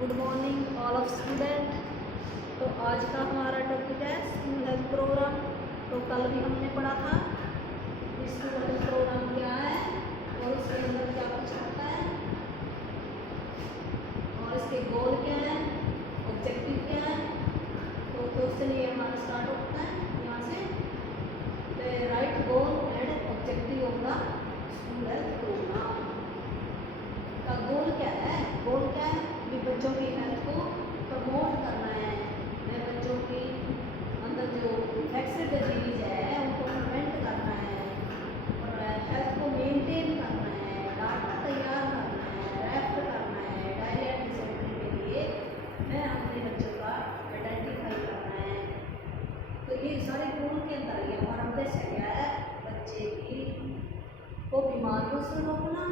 Good morning all of student. तो आज का हमारा टॉपिक है स्कूल हेल्थ प्रोग्राम। तो कल भी हमने पढ़ा था स्कूल हेल्थ प्रोग्राम क्या है और उसके अंदर क्या कुछ होता है और इसके गोल क्या है, ऑब्जेक्टिव क्या है। तो क्वेश्चन ये हमारा स्टार्ट होता है यहाँ से, right goal and objective of the school health program. का गोल क्या है? गोल क्या है कि बच्चों की हेल्थ को प्रमोट करना है, बच्चों की अंदर जो इन्फेक्शन डिजीज है उनको प्रिवेंट करना है और हेल्थ को मेंटेन करना है, डाटा तैयार करना है, रेफर करना है, डायरिया डिसेंट्री के लिए अपने बच्चों का आइडेंटिफाई करना है। तो ये सारे गोल के अंदर ये हमारा उद्देश्य क्या है? बच्चे की को बीमारियों से रोकना,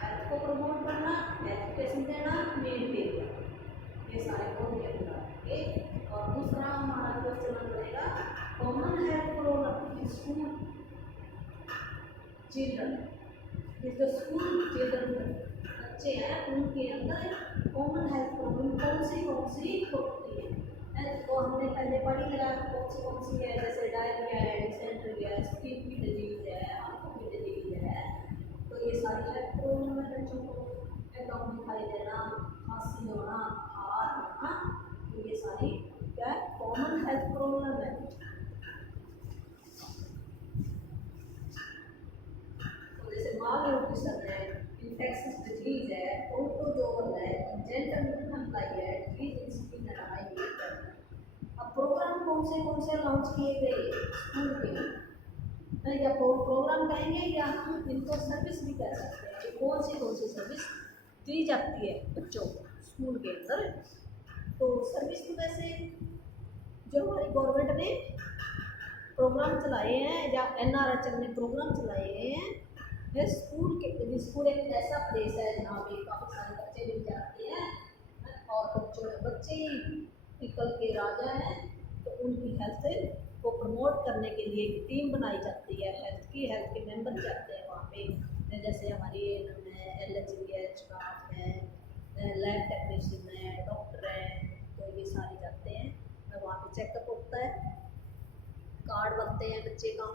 हेल्थ को प्रमोट करना, एजुकेशन देना, मेंटेन करना, ये सारे गोल के अंदर है। और दूसरा हमारा क्वेश्चन बनेगा common health program school children, जो स्कूल चिल्ड्रन बच्चे हैं उनके अंदर कॉमन हेल्थ प्रॉब्लम कौन सी होती है। तो हमने पहले पढ़ी है कौन सी है, जैसे डायरिया है, डिसेंट्री है, स्किन की डिजीज है, आंखों की डिजीज है। तो ये सारी हेल्थ प्रॉब्लम है बच्चों को, एकदम दिखाई देना, खांसी होना, बुखार होना, तो ये सारी क्या कॉमन हेल्थ प्रॉब्लम है। तो जैसे माल न्यूट्रिशन है, इन्फेक्शस डिजीज है, ऑटोजोल है, कंजेनिटल इन्फेक्शन है, disease in skin and I. अब प्रोग्राम कौन से लॉन्च किए गए स्कूल के, या प्रोग्राम कहेंगे या हम इनको सर्विस भी कह सकते हैं कि कौन सी सर्विस दी जाती है बच्चों को स्कूल के अंदर। तो सर्विस तो वैसे जो हमारी गवर्नमेंट ने प्रोग्राम चलाए हैं या NRHM ने प्रोग्राम चलाए हैं, स्कूल एक ऐसा प्लेस है जहाँ पे काफ़ी सारे बच्चे भी जाते हैं और बच्चे ही कल के राजा हैं। तो उनकी हेल्थ को प्रमोट करने के लिए एक टीम बनाई जाती है, हेल्थ के मेंबर जाते हैं वहाँ पे, जैसे हमारी LHVH स्टाफ है, लैब टेक्नीशियन है, डॉक्टर हैं, तो ये सारे जाते हैं। वहाँ पे चेकअप होता है, कार्ड बनते हैं बच्चे का।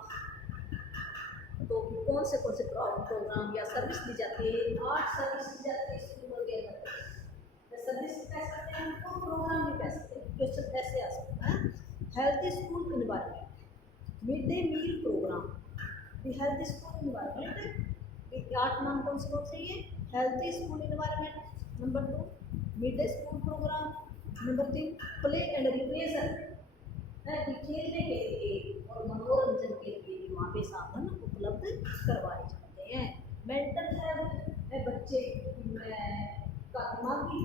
तो कौन से प्रोग्राम या सर्विस दी जाती है? 8 सर्विस दी जाती है स्कूल के अंदर। सर्विस कह सकते हैं उनको, प्रोग्राम भी कह सकते हैं। क्वेश्चन ऐसे आ सकता है, healthy school environment, mid day meal program, healthy school environment. 8 नाम कौन से ये healthy school environment, number 2 mid day school program, number 3 play and recreation, खेलने के लिए और मनोरंजन के लिए वहाँ पे साधन उपलब्ध करवाए जाते हैं। मेंटल हेल्थ बच्चे का दिमागी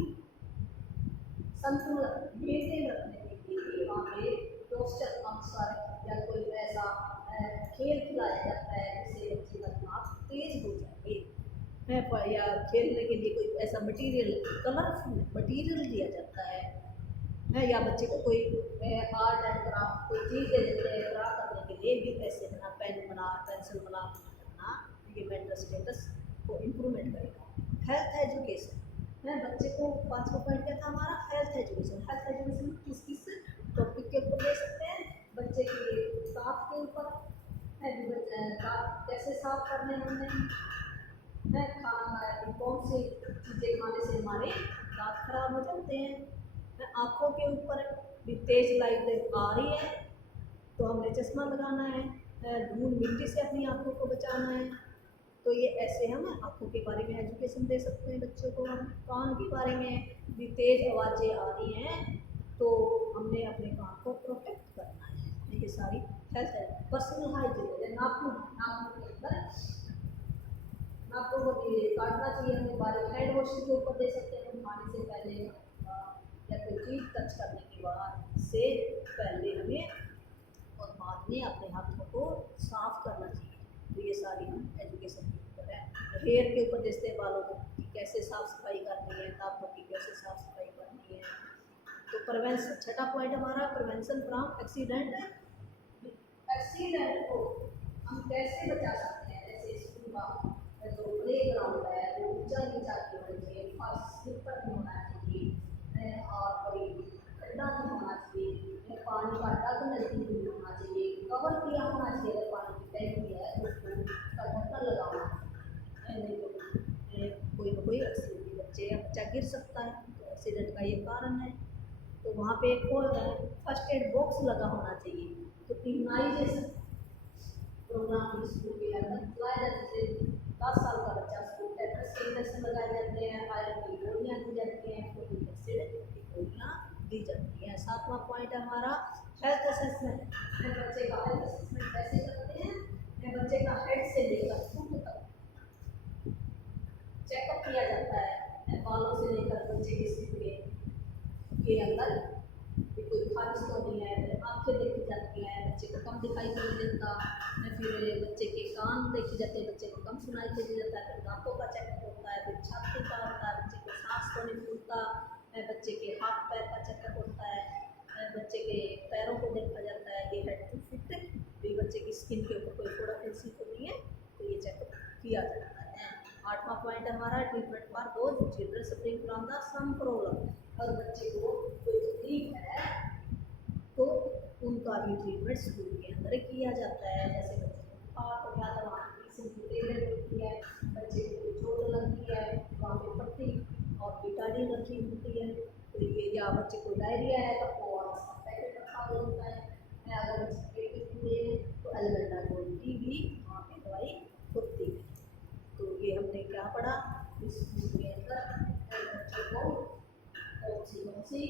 संतुलन मेंटेन रखने के लिए वहाँ पे क्वेश्चन आंसर या कोई ऐसा खेल खिलाया जाता है जिससे बच्चे का दिमाग तेज हो जाए, या खेलने के लिए कोई ऐसा कलरफुल मटीरियल दिया जाता है, या बच्चे को कोई आर्ट एंड क्राफ्ट कोई चीज़ दे देते हैं ड्रा करने के लिए भी, कैसे बना, पेन बना, पेंसिल बना, ये मेंटल स्टेटस को इम्प्रूवमेंट करेगा। हेल्थ एजुकेशन बच्चे को 5वां पॉइंट क्या था हमारा? Health education. हेल्थ एजुकेशन किस टॉपिक के ऊपर दे सकते हैं? बच्चे के दांत के ऊपर, दांत कैसे साफ करने हमने, खाना कौन सी चीज़ें खाने से हमारे दांत खराब हो जाते हैं, आँखों के ऊपर भी तेज लाइट आ रही है तो हमने चश्मा लगाना है, धूल मिट्टी से अपनी आँखों को बचाना है। तो ये ऐसे हम आँखों के बारे में एजुकेशन दे सकते हैं बच्चों को। हम कान के बारे में भी तेज आवाज़ें आ रही हैं तो हमने अपने कान को प्रोटेक्ट करना है। ये सारी हेल्थ है। पर्सनल हाइजीन, नाखून के अंदर नाखून को काटना चाहिए हमें, बारी हैंड वॉशिंग के ऊपर दे सकते हैं, खाने से पहले या कोई चीज़ टच करने के बाद से पहले हमें और बाद में अपने हाथों को साफ करना चाहिए। तो ये सारी हम एजुकेशन के ऊपर है। हेयर के ऊपर जैसे बालों की कैसे साफ सफाई करनी है, दांतों की कैसे साफ सफाई करनी है। तो प्रिवेंशन, छठा पॉइंट हमारा प्रिवेंशन फ्रॉम एक्सीडेंट। एक्सीडेंट को हम कैसे बचा सकते हैं? जैसे स्कूल का जो प्ले ग्राउंड है वो ऊंचा नीचा की होना चाहिए, फर्स्ट स्लिप पर नहीं होना चाहिए, गिर सकता है, तो एक्सीडेंट का ये कारण है। तो वहाँ पे एक और फर्स्ट एड बॉक्स लगा होना चाहिए। तो इम्यूनाइजेशन प्रोग्राम स्कूल के अंदर चलाया जाता है। 10 साल का बच्चा स्कूल टेटनस के इंजेक्शन लगाए जाते हैं, आयरन की गोलियाँ दी जाती हैं, फोलिक एसिड की गोलियाँ दी जाती हैं। 7वां पॉइंट है हमारा हेल्थ असेसमेंट। बच्चे का हेल्थ असेसमेंट कैसे करते हैं? बच्चे का हेड से लेकर फुट तक चेकअप किया जाता है, बालों से लेकर बच्चे की स्किन के अंदर कोई खारिश तो नहीं है, फिर आँखें देखी जाती हैं, बच्चे को कम दिखाई नहीं देता, फिर बच्चे के कान देखे जाते हैं, बच्चे को कम सुनाई दे जाता है, फिर दांतों का चेकअप होता है, फिर छाती का होता है, बच्चे को सांस तो नहीं फूलता, बच्चे के हाथ पैर का चेकअप होता है, बच्चे के पैरों को देखा जाता है, ये हेड टू फुट, तो बच्चे की स्किन के ऊपर कोई फोड़ा फुंसी तो नहीं है, तो ये चेकअप किया जाता है। 8वां पॉइंट हमारा treatment for those children suffering from the some problem. और बच्चे को कोई तकलीफ है तो उनका भी ट्रीटमेंट स्कूल के अंदर किया जाता है। जैसे बच्चे को बुखार हो गया तो वहाँ पे टेबलेट होती है, बच्चे को चोट लगती है वहाँ पे पट्टी और बीटाडीन रखी होती है, तो ये, या बच्चे को डायरिया है तो वो उसका पैकेट रखा होता है, अगर बच्चे पेट में कीड़े हैं तो एल्बेंडाजोल की भी वहाँ पे दवाई होती है। तो ये हमने क्या पढ़ा स्कूल के अंदर बच्चों को कौन सी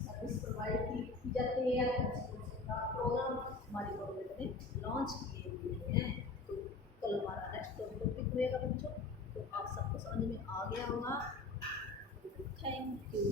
सर्विस प्रोवाइड की जाती है, कौन सा प्रोग्राम हमारी गवर्नमेंट ने लॉन्च किए हुए हैं। तो कल हमारा नेक्स्ट टॉपिक होएगा बच्चों, तो आप सबको समझ में आ गया होगा। Thank you.